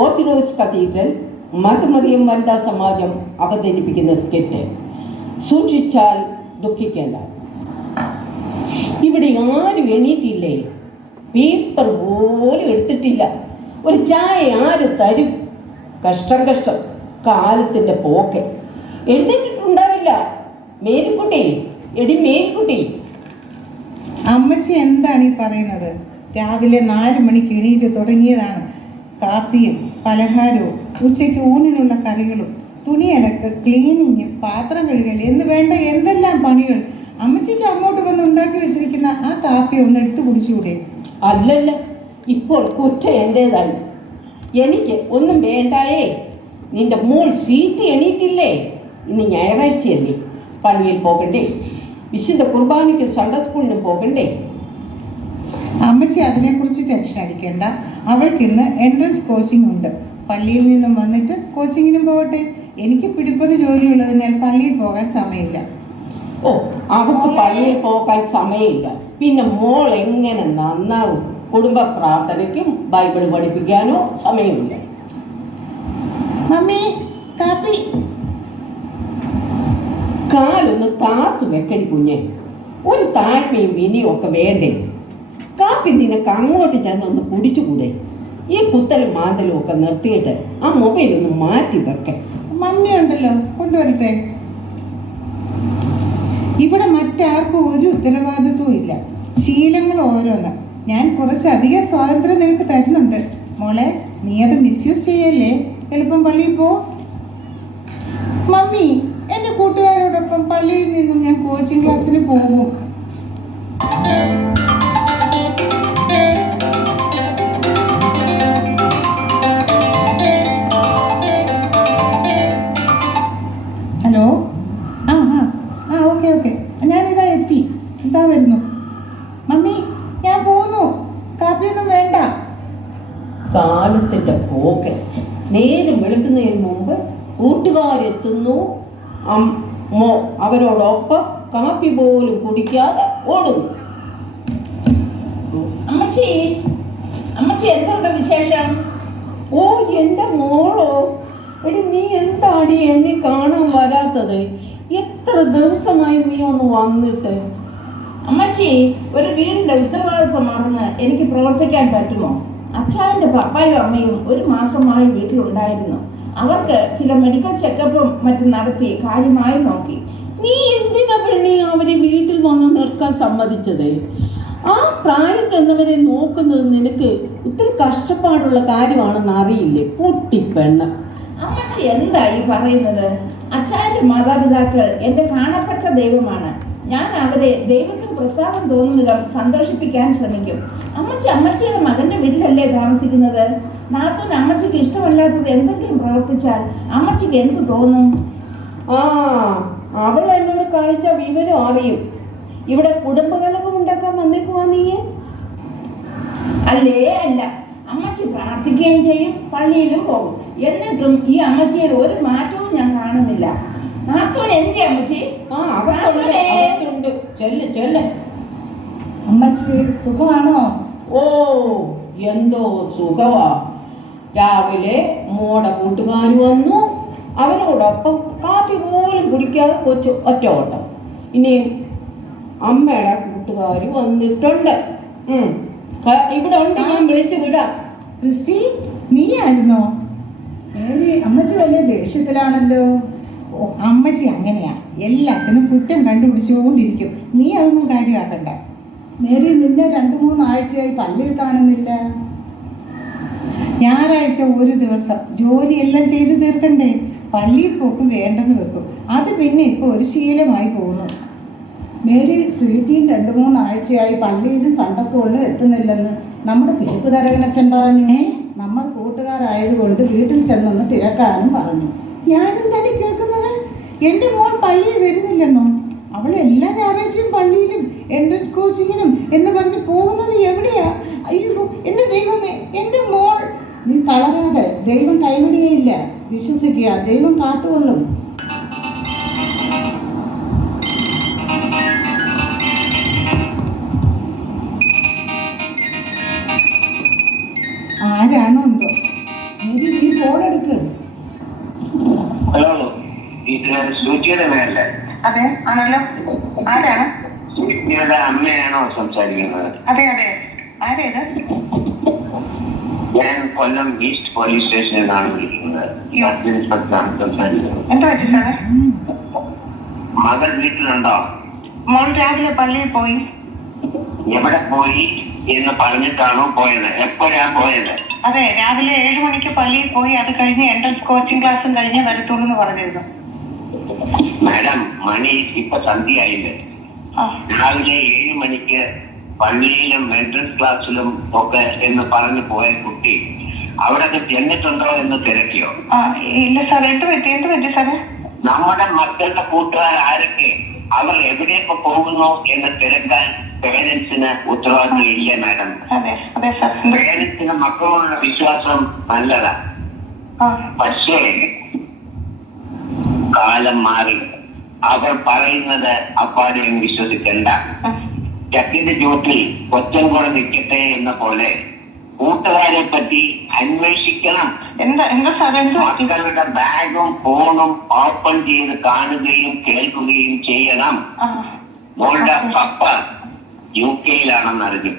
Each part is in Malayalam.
ഓർത്തഡോക്സ് കത്തീഡ്രൽ മർത്തമറിയം വനിതാ സമാജം അവതരിപ്പിക്കുന്ന സ്കിറ്റ്. സൂക്ഷിച്ചാൽ ദുഃഖിക്കേണ്ട. ഇവിടെ ആരും എണീറ്റില്ലേ? പേപ്പർ പോലും എടുത്തിട്ടില്ല. ഒരു ചായ ആര് തരും? കഷ്ടം കഷ്ടം, കാലത്തിൻ്റെ പോക്കെ. എഴുന്നേറ്റിട്ടുണ്ടാവില്ല. മേരിക്കുട്ടി, എടി മേരിക്കുട്ടി. അമ്മച്ചി എന്താണ് ഈ പറയുന്നത്? രാവിലെ 4 മണിക്ക് എണീറ്റ് തുടങ്ങിയതാണ്. കാപ്പിയും പലഹാരവും, ഉച്ചയ്ക്ക് ഊണിനുള്ള കറികളും, തുണിയലക്ക്, ക്ലീനിങ്, പാത്രം കഴുകൽ എന്ന് വേണ്ട എന്തെല്ലാം പണികൾ. അമ്മച്ചിക്ക് അങ്ങോട്ട് വന്ന് ഉണ്ടാക്കി വെച്ചിരിക്കുന്ന ആ കാപ്പി ഒന്ന് എടുത്തു കുടിച്ചുകൂടെ? അല്ലല്ല, ഇപ്പോൾ കുറ്റ എൻ്റേതായി. എനിക്ക് ഒന്നും വേണ്ടായേ. നിന്റെ മോൾ സീറ്റ് എണീറ്റില്ലേ? ഇന്ന് ഞായറാഴ്ചയല്ലേ? പള്ളിയിൽ പോകണ്ടേ? വിശുദ്ധ കുർബാനയ്ക്ക് സൺഡേ സ്കൂളിന് പോകണ്ടേ? അമ്മച്ചി അതിനെക്കുറിച്ച് ടെൻഷൻ അടിക്കേണ്ട. അവൾക്കിന്ന് എൻട്രൻസ് കോച്ചിങ് ഉണ്ട്. പള്ളിയിൽ നിന്നും വന്നിട്ട് കോച്ചിങ്ങിനും പോകട്ടെ. എനിക്ക് പിടിപ്പത് ജോലിയുള്ളതിനാൽ പള്ളിയിൽ പോകാൻ സമയമില്ല. ഓ, അവർക്ക് പള്ളിയിൽ പോകാൻ സമയമില്ല. പിന്നെ മോൾ എങ്ങനെ നന്നാവും? കുടുംബ പ്രാർത്ഥനയ്ക്കും ബൈബിൾ പഠിപ്പിക്കാനോ സമയമില്ല. മമ്മി, കാപ്പി. കാലൊന്ന് താത്തു വെക്കടി കുഞ്ഞെ. ഒരു താഴ്മയും വിനിയും ഒക്കെ വേണ്ടേ? കാപ്പി നിനക്ക് അങ്ങോട്ട് ചെന്നൊന്ന് കുടിച്ചുകൂടെ? ഈ കുത്തലും മാന്തലും ഒക്കെ നിർത്തിയിട്ട് ആ മൊബൈൽ ഒന്ന് മാറ്റി വെക്കേ. മമ്മി ഉണ്ടല്ലോ, കൊണ്ടുവരട്ടെ. ഇവിടെ മറ്റാർക്കും ഒരു ഉത്തരവാദിത്വവും ഇല്ല. ശീലങ്ങൾ ഓരോന്ന്. ഞാൻ കുറച്ചധികം സ്വാതന്ത്ര്യം നിനക്ക് തരുന്നുണ്ട്. മോളെ, നീ അത് മിസ്യൂസ് ചെയ്യല്ലേ. എളുപ്പം പള്ളിയിൽ പോ. മമ്മി, എൻ്റെ കൂട്ടുകാരോടൊപ്പം പള്ളിയിൽ നിന്നും ഞാൻ കോച്ചിങ് ക്ലാസ്സിന് പോകും. ഹലോ. ഓക്കെ. ഞാനിതാ എത്തി. ഇതാ വരുന്നു. മമ്മി, ഞാൻ പോകുന്നു. കാപ്പിയൊന്നും വേണ്ട. കാലത്തിൻ്റെ പോക്ക്. നേരം വെളുക്കുന്നതിന് മുമ്പ് കൂട്ടുകാരെത്തുന്നു. അവരോടൊപ്പം കാപ്പി പോലും കുടിക്കാതെ ഓടുന്നു. അമ്മച്ചി, എന്തുണ്ട് വിശേഷം? ഓ, എൻ്റെ മോളോ. എടി, നീ എന്താടി എന്നെ കാണാൻ വരാത്തത്? എത്ര ദിവസമായി നീ ഒന്ന് വന്നിട്ട്? അമ്മച്ചി, ഒരു വീടിൻ്റെ ഉത്തരവാദിത്വം മറന്ന് എനിക്ക് പ്രവർത്തിക്കാൻ പറ്റുമോ? അച്ഛൻ്റെ പപ്പായും അമ്മയും 1 മാസമായി വീട്ടിലുണ്ടായിരുന്നു. അവർക്ക് ചില മെഡിക്കൽ ചെക്കപ്പും മറ്റും നടത്തി കാര്യമായി നോക്കി. നീ എന്തിനാ പെണ്ണി അവരെ വീട്ടിൽ വന്ന് നിൽക്കാൻ സമ്മതിച്ചത്? ആ പ്രായം ചെന്നവരെ നോക്കുന്നത് നിനക്ക് ഒത്തിരി കഷ്ടപ്പാടുള്ള കാര്യമാണെന്ന് അറിയില്ലേ? പൊട്ടിപ്പെണ്ണ്. അമ്മച്ചി എന്തായി പറയുന്നത്? അച്ഛൻ്റെ മാതാപിതാക്കൾ എൻ്റെ കാണപ്പെട്ട ദൈവമാണ്. ഞാൻ അവരെ ദൈവത്തിന് പ്രസാദം തോന്നും വിധം സന്തോഷിപ്പിക്കാൻ ശ്രമിക്കും. അമ്മച്ചിയുടെ മകൻ്റെ വീട്ടിലല്ലേ താമസിക്കുന്നത്? നാത്തൂൻ അമ്മച്ചിക്ക് ഇഷ്ടമല്ലാത്തത് എന്തെങ്കിലും പ്രവർത്തിച്ചാൽ അമ്മച്ചിക്ക് എന്ത് തോന്നും? അവൾ എന്നോട് കാണിച്ച വിവരം അറിയും. ഇവിടെ കുടുംബകലഹം ഉണ്ടാക്കാൻ വന്നേക്കുവാ നീ? അല്ല. അമ്മച്ചി പ്രാർത്ഥിക്കുകയും ചെയ്യും, പള്ളിയിലും പോകും. എന്നിട്ടും ഈ അമ്മച്ചിയിൽ ഒരു മാറ്റവും ഞാൻ കാണുന്നില്ല. നാത്തൂൻ എന്തി അമ്മച്ചി? അമ്മച്ചി സുഖമാണോ? ഓ, എന്തോ സുഖവാ. രാവിലെ മോടെ കൂട്ടുകാർ വന്നു. അവരോടൊപ്പം കാപ്പി പോലും കുടിക്കാതെ കൊച്ചു ഒറ്റ ഓട്ടം. ഇനിയും അമ്മയുടെ കൂട്ടുകാർ വന്നിട്ടുണ്ട്. ഇവിടെ ഉണ്ട്, ഞാൻ വിളിച്ചു വിടാം. ക്രിസ്റ്റി, നീയായിരുന്നോ? അമ്മച്ചി വലിയ ദേഷ്യത്തിലാണല്ലോ. അമ്മച്ചി അങ്ങനെയാ, എല്ലാത്തിനും കുറ്റം കണ്ടുപിടിച്ചുകൊണ്ടിരിക്കും. നീ അതൊന്നും കാര്യമാക്കണ്ട. മേരി, നിന്നെ 2-3 ആഴ്ചയായി പള്ളിയിൽ കാണുന്നില്ല. ഞായറാഴ്ച ഒരു ദിവസം ജോലിയെല്ലാം ചെയ്തു തീർക്കണ്ടേ? പള്ളിയിൽ പോക്ക് വേണ്ടെന്ന് വെക്കും. അത് പിന്നെ ഇപ്പോൾ ഒരു ശീലമായി പോകുന്നു. മേരി, സ്വീറ്റിയും 2-3 ആഴ്ചയായി പള്ളിയിലും സൺഡേ സ്കൂളിലും എത്തുന്നില്ലെന്ന് നമ്മുടെ പിടിപ്പ് തരകനച്ഛൻ പറഞ്ഞു. നമ്മൾ കൂട്ടുകാരായതുകൊണ്ട് വീട്ടിൽ ചെന്നൊന്ന് തിരക്കാനും പറഞ്ഞു. ഞാനെന്താണ് കേൾക്കുന്നത്? എൻ്റെ മോൾ പള്ളിയിൽ വരുന്നില്ലെന്നോ? അവൾ എല്ലാ ഞായറാഴ്ചയും പള്ളിയിലും എൻട്രൻസ് കോച്ചിങ്ങിനും എന്ന് പറഞ്ഞ് പോകുന്നത് എവിടെയാ? അയ്യോ, എൻ്റെ ദൈവമേ, എൻ്റെ മോൾ. നീ തളരാതെ, ദൈവം കൈവിടുകയില്ല. വിശ്വസിക്കുക, ദൈവം കാത്തുകൊള്ളും. ആരാണോ എന്തോ. മേരി, ഇത് സൂചിയുടെ മേലല്ലേ? അതെ ആണല്ലോ. ആരാണ്? സൂചിയുടെ അമ്മയാണോ സംസാരിക്കുന്നത്? അതെ അതെ. ആരേത്? ഞാൻ കൊല്ലം ഈസ്റ്റ് പോലീസ് സ്റ്റേഷനിൽ നിന്നാണ് വിളിക്കുന്നത്. സബ് ഇൻസ്പെക്ടറാണ് സംസാരിക്കുന്നത്. എന്താ പറ്റി സാറേ? മകൾ വീട്ടിലുണ്ടോ? മോൾ രാവിലെ പള്ളിയിൽ പോയി. എവിടെ പോയി എന്ന് പറഞ്ഞിട്ടാണോ പോയത്? എപ്പോഴാ പോയത്? അതെ, രാവിലെ 7 മണിക്ക് പള്ളിയിൽ പോയി. അത് കഴിഞ്ഞ് എൻട്രൻസ് കോച്ചിങ് ക്ലാസ്സും കഴിഞ്ഞ് വരത്തുള്ളൂ എന്ന് പറഞ്ഞിരുന്നു. മാഡം, മണി ഇപ്പൊ സന്ധ്യയായില്ലേ? ആ രാവിലെ 7 മണിക്ക് പള്ളിയിലും എൻട്രൻസ് ക്ലാസ്സിലും ഒക്കെ എന്ന് പറഞ്ഞു പോയ കുട്ടി അവിടൊക്കെ ചെന്നിട്ടുണ്ടോ എന്ന് തിരക്കിയോ? ഇല്ല സാർ. എന്ത് പറ്റി സാറേ? നമ്മുടെ മക്കളുടെ കൂട്ടുകാർ ആരൊക്കെ, അവർ എവിടെയൊക്കെ പോകുന്നു എന്ന് തിരക്കാൻ പേരൻസിന് ഉത്തരവാദിത്വം ഇല്ല മാഡം. അതെ അതെ സാർ. പേരൻസിന് മക്കളോടുള്ള വിശ്വാസം നല്ലതാ. പക്ഷേ കാലം മാറി. അവർ പറയുന്നത് അപ്പാടെയും വിശ്വസിക്കണ്ട. ചക്കിന്റെ ചുവട്ടിൽ കൊച്ചൻ കൂടെ നിൽക്കട്ടെ എന്ന പോലെ കൂട്ടുകാരെ പറ്റി അന്വേഷിക്കണം. മക്കളുടെ ബാഗും ഫോണും ഓപ്പൺ ചെയ്ത് കാണുകയും കേൾക്കുകയും ചെയ്യണം. മോളുടെ പപ്പ UK-യിലാണെന്നറിഞ്ഞു.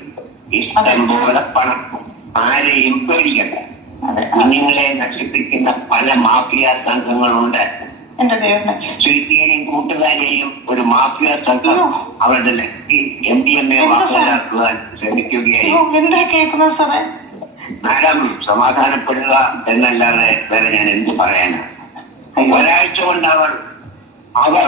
ഇഷ്ടം പോലെ പണം. ആരെയും പേടിക്കണ്ട. കുഞ്ഞുങ്ങളെ നശിപ്പിക്കുന്ന പല മാഫിയ സംഘങ്ങളുണ്ട്. സ്വീറ്റിയെയും കൂട്ടുകാരെയും ഒരു മാഫിയ സംഘം അവരുടെ MDMA വാക്കുകളാക്കുവാൻ ശ്രമിക്കുകയായിരുന്നു. മാഡം, സമാധാനപ്പെടുക എന്നല്ലാതെ വേറെ ഞാൻ എന്ത് പറയാനാ? ഒരാഴ്ച കൊണ്ട് അവർ